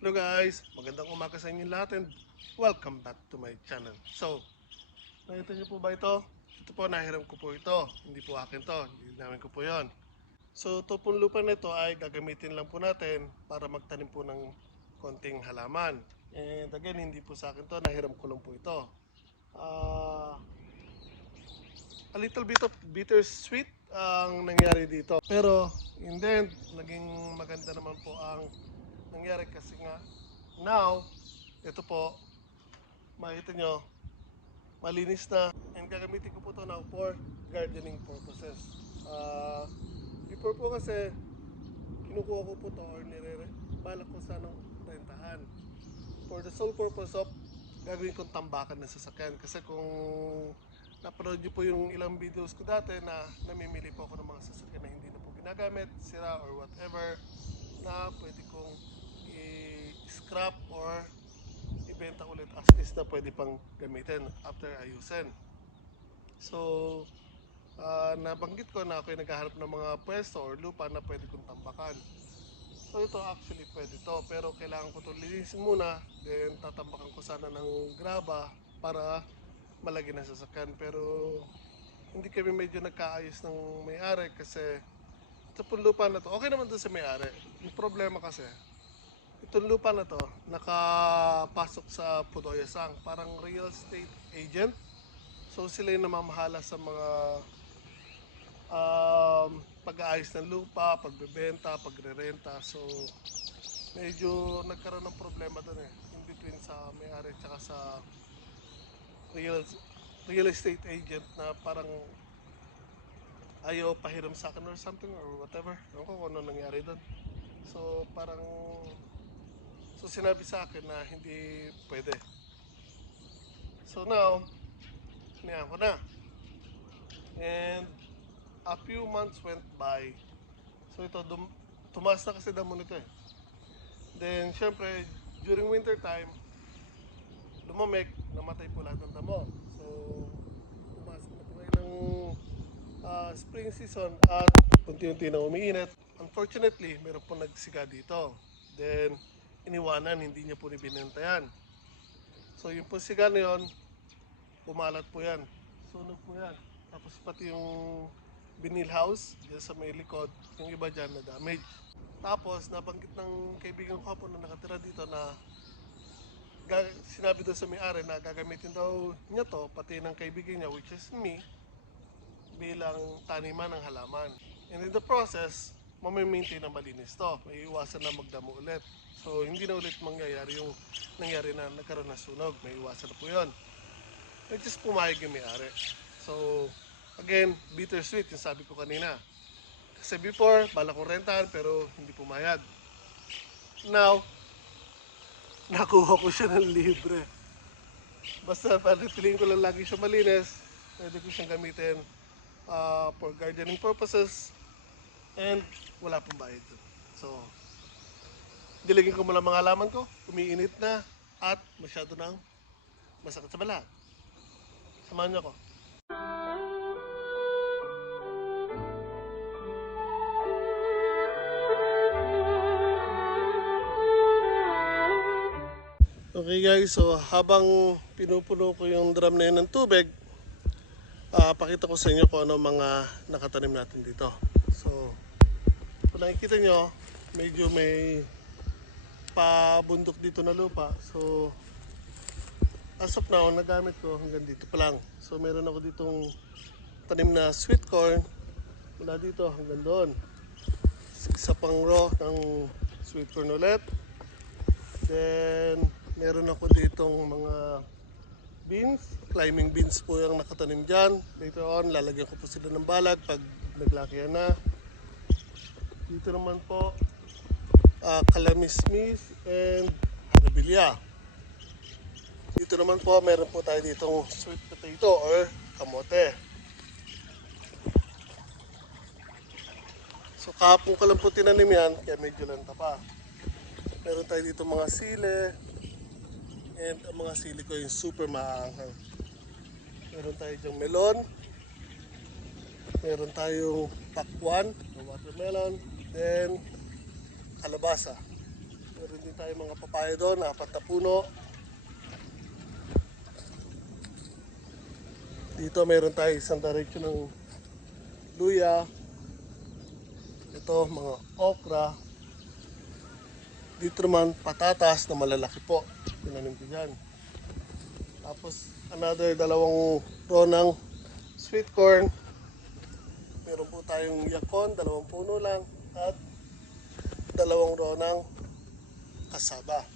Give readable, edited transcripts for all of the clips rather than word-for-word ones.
Hello guys, magandang umaga sa inyo lahat and welcome back to my channel. So, nakita niyo po ba ito? Ito po, nahiram ko po ito. Hindi po akin to, hindi namin ko po yon. So, ito pong lupa na ito ay gagamitin lang po natin para magtanim po ng konting halaman. And again, hindi po sa akin to, nahiram ko lang po ito. A little bit of bittersweet ang nangyari dito. Pero, in the end, naging maganda naman po ang nangyari kasi nga now, ito po, makita nyo, malinis na. And gagamitin ko po ito now for gardening purposes. Uh, Before po kasi, kinukuha ko po ito or balak ko sanang rentahan. For the sole purpose of gagawin kong tambakan ng sasakyan. Kasi kung napanood nyo po yung ilang videos ko dati na namimili po ako ng mga sasakyan na hindi na po ginagamit, sira or whatever, na pwede kong i-scrap or ibenta ulit as is na pwede pang gamitin after ayusin. So, nabanggit ko na ako'y naghahanap ng mga pwesto or lupa na pwede kong tambakan. So ito actually pwede to, pero kailangan ko ito linisin muna, then tatambakan ko sana ng graba para malagyan ng sasakyan. Pero hindi kami medyo nagkaayos ng may-ari kasi ito pong lupa na to, okay naman doon sa may-ari. Yung problema kasi, itong lupa na to, nakapasok sa Pudoya Sang, parang real estate agent. So sila yung namamahala sa mga pag-aayos ng lupa, pagbebenta, pagre-renta. So medyo nagkaroon ng problema doon in between sa may-ari at sa real, real estate agent na parang ayaw pahiram sa akin or something or whatever. Ewan ko kung ano nangyari doon. So parang sinabi sa akin na hindi pwede. So now, hinayaan ko na. And a few months went by. So ito, tumaas na kasi damo nito eh. Then, syempre, during winter time, lumamig, namatay po lahat ng damo. So, pumasok na po ngayon ng spring season at unti-unti na umiinit. Unfortunately, meron po nagsiga dito. Then, iniwanan, hindi niya po binentayan. So, yung po siga na yun, pumalat po yan. Sunog po yan. Tapos pati yung vinyl house, dyan sa may likod, yung iba dyan na damage. Tapos, nabanggit ng kaibigan ko po na nakatira dito na sinabi doon sa may-ari na gagamitin daw niya to, pati ng kaibigan niya, which is me, bilang taniman ng halaman. And in the process, mamimaintain na malinis to. May iwasan na magdamo ulit. So, hindi na ulit mangyayari yung nangyari na nagkaroon ng sunog. May iwasan na po yun. Which is pumayag yung may-ari. So, again, bittersweet yung sabi ko kanina. Kasi before, bala ko rentahan pero hindi pumayag. Now, nakuha ko siya ng libre. Basta palitin ko lang lagi siya malinis, pwede ko siyang gamitin for gardening purposes and wala pong bayad doon. So, diligin ko muna mga halaman ko, umiinit na at masyado nang masakit sa balat. Samahan niyo ako. Okay guys, so habang pinupuno ko yung drum na yun ng tubig, pakita ko sa inyo kung ano mga nakatanim natin dito. So, kung nakikita nyo, medyo may pabundok dito na lupa. So, as of now, nagamit ko hanggang dito pa lang. So, meron ako ditong tanim na sweet corn mula dito hanggang doon. Isa pang row ng sweet corn ulit. Then, meron ako ditong mga beans. Climbing beans po yung nakatanim dyan. Later on, lalagyan ko po sila ng balag pag naglakihan na. Dito naman po, kalamismis and harabilya. Dito naman po, meron po tayo ditong sweet potato or kamote. So kahapon ko lang po tinanim yan, kaya medyo lanta pa. Meron tayo dito mga sile. And ang mga sili ko yung super maanghang. Meron tayo dyang melon. Meron tayong pakwan, watermelon. Then kalabasa. Meron din tayo mga papaya doon, 4 na puno. Dito meron tayo isang diretso ng luya. Ito mga okra. Dito naman patatas na malalaki po. Tinanim ko dyan. Tapos another 2 row ng sweet corn. Meron po tayong yakon, 2 puno lang. At 2 row ng kasaba.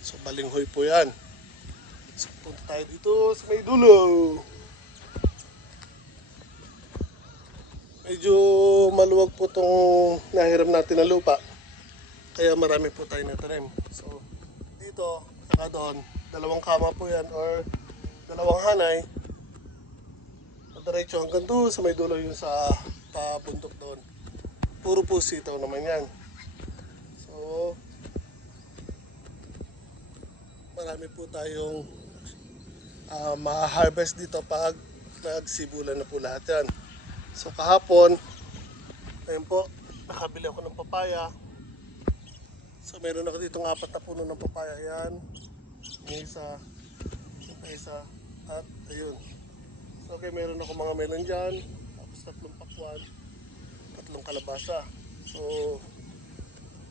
So balinghoy po yan. So punta tayo dito sa may dulo. Medyo maluwag po itong nahiram natin na lupa. Kaya marami po tayo natanim. So dito, saka doon, 2 kama po yan or 2 hanay. Diretso hanggang doon sa may dulo yung sa pabundok doon. Puro po sitaw naman yan. So marami po tayong ma-harvest dito pag nagsibulan na po lahat yan. So kahapon, ayun po, nakabili ako ng papaya. So meron ako dito ng 4 na puno ng papaya. Yan, yung isa, at ayun. So okay, meron ako mga melon dyan, tapos 3 pakwan, 3 kalabasa. So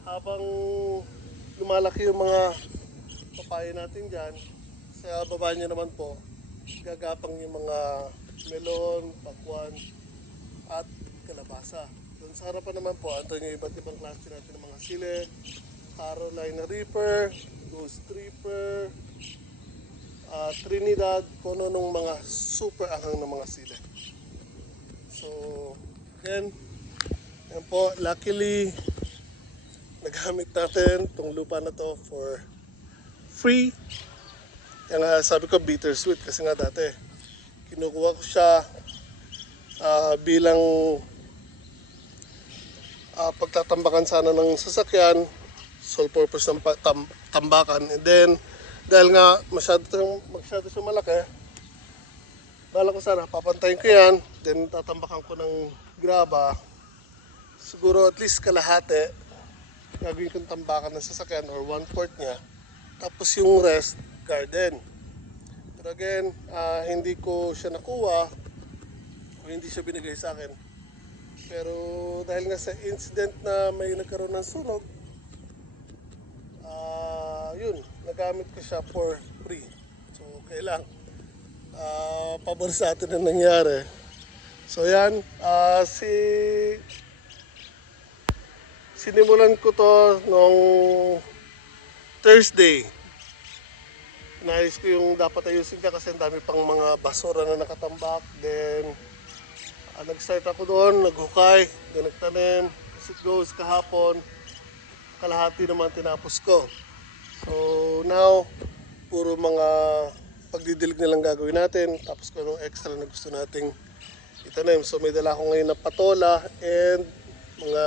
habang lumalaki yung mga papaya natin dyan, sa baba nyo naman po, gagapang yung mga melon, pakwan, at kalabasa. Doon sa harapan naman po, ito yung iba't ibang klase natin ng mga sili, Carolina Reaper, Ghost Reaper, Trinidad, kuno nung mga super anghang ng mga sili. So, again, yan po, luckily, nagamit natin itong lupa na to for free. Yan nga, sabi ko bittersweet kasi nga dati, kinukuha ko siya bilang pagtatambakan sana ng sasakyan, sole purpose ng tambakan. And then dahil nga masyado siyang malaki, bala ko sana papantayin ko yan, then tatambakan ko ng graba, siguro at least kalahati gagawin kong tambakan ng sasakyan or 1/4 niya, tapos yung rest garden. Pero again, hindi ko siya nakuha, hindi siya binigay sa akin. Pero dahil nga sa incident na may nagkaroon ng sunog, yun, nagamit ko siya for free. So okay lang. Pabor sa atin na nangyari. So yan, sinimulan ko to nung Thursday. Nais ko yung dapat ayusin ka kasi ang dami pang mga basura na nakatambak. Then nag-start ako doon, naghukay, doon nagtanim, as it goes kahapon, kalahati naman tinapos ko. So now, puro mga pagdidilig na lang gagawin natin, tapos kung anong extra na gusto nating itanim. So may dala ko ngayon na patola and mga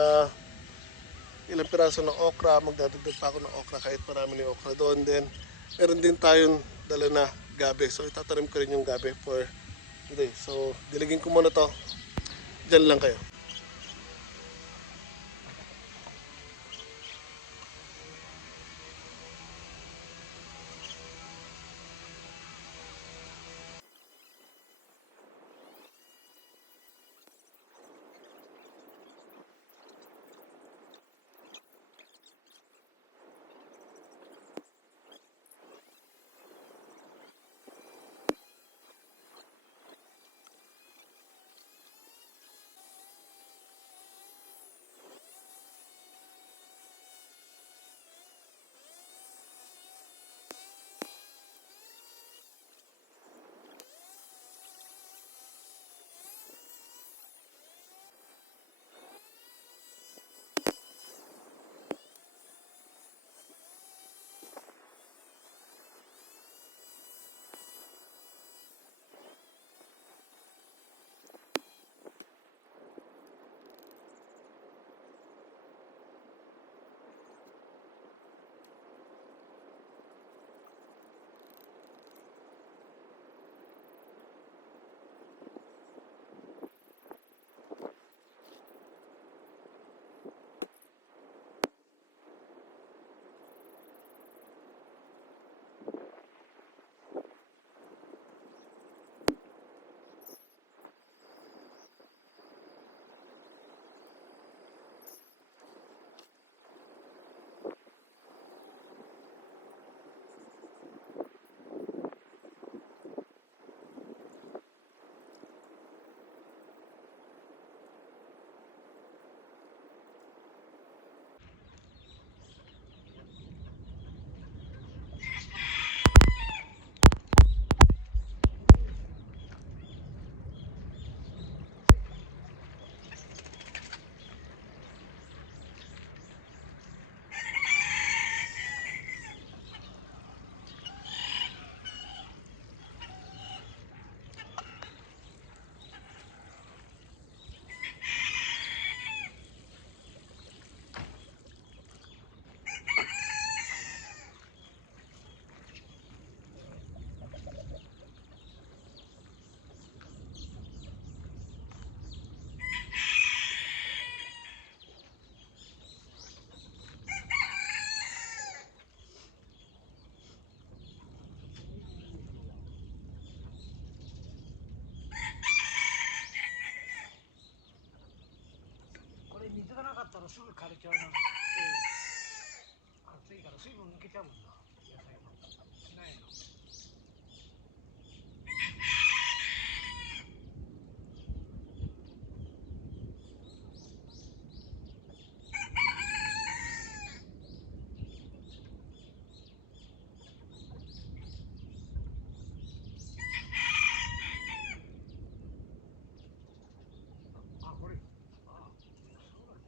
ilang piraso ng okra, magdadagdag pa ako ng okra kahit marami ng okra doon. Then meron din tayong dala na gabi, so itatanim ko rin yung gabi for today. So diligin ko muna to. Diyan lang kayo. すぐ枯れちゃうな。暑いから水分抜けちゃうもんな。野菜も。しないの。あ、これ。あ、そうなんだ。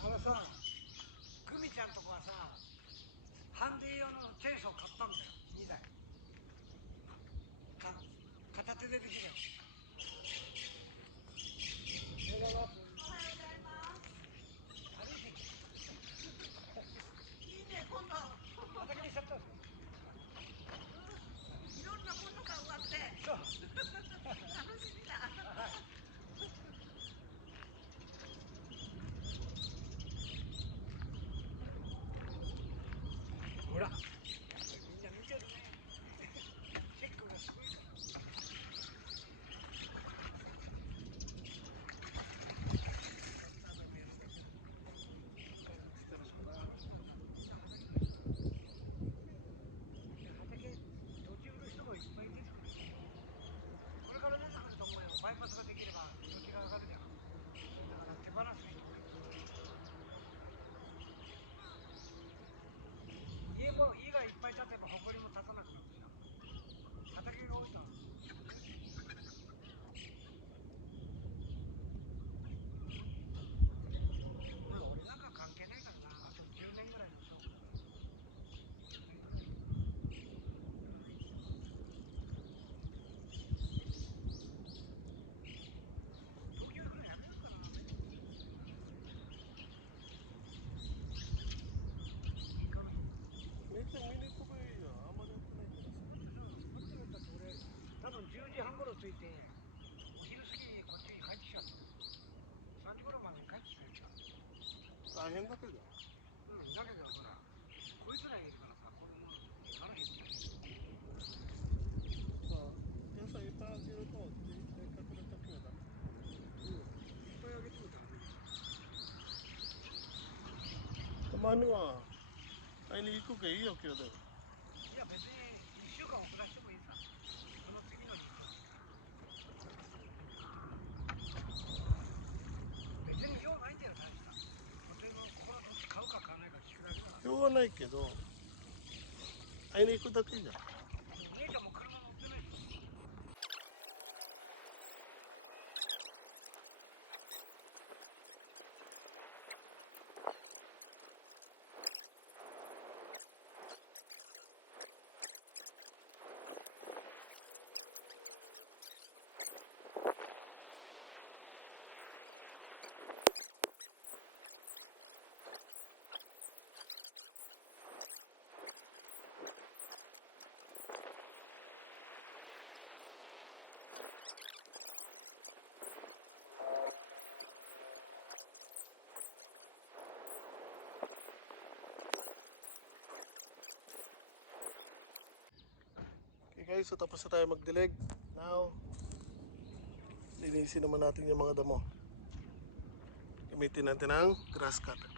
あのさ、久美ちゃんとこはさ、ハンディ用のチェーンソー買ったんだよ、2台。片手でできるやつ。おはようございます。歩いてきて。いいね、今度、畑にしちゃったんですよ。いろんなものが終わって、そう。楽しみだ。はい。ほら、やっぱりみんな見てるね。チェックがすごいから。畑、土地売る人もいっぱい出てくるよ。これから出てくると思うよ。バイパスができれば土地が上がるじゃん。だから手放す人もいる。家がいっぱい建てば埃も立たなくなるしな。畑が多いとまあ俺なんか関係ないからな。あと10年ぐらいでしょ。東京行くのやめようかな。行かない。めっちゃミニコバいいよ。あんまりやってないからさ。こっちだって俺多分10時半頃着いてお昼過ぎにこっちに帰ってきちゃった。3時頃までに帰ってきてるから。大変だけど。うん、だけどほら、こいつらがいるからさ、これもう行かないよ。さあ、野菜いっぱいあげると、でっかくなった時はダメ。うん。いっぱいあげてもダメだよ。たまには、会いに行くけいいよ、今日で。いや別に1週間遅らしてもいいさ。その次の日でもいいから。別に用ないんだよ、大した。とてもここの土地買うか買わないか聞くだけだから。用はないけど、会いに行くだけじゃん。お姉ちゃんも車乗ってないでしょ。Okay guys, so tapos na tayo magdilig. Now, linisin naman natin yung mga damo. Gamitin natin ang grass cutter.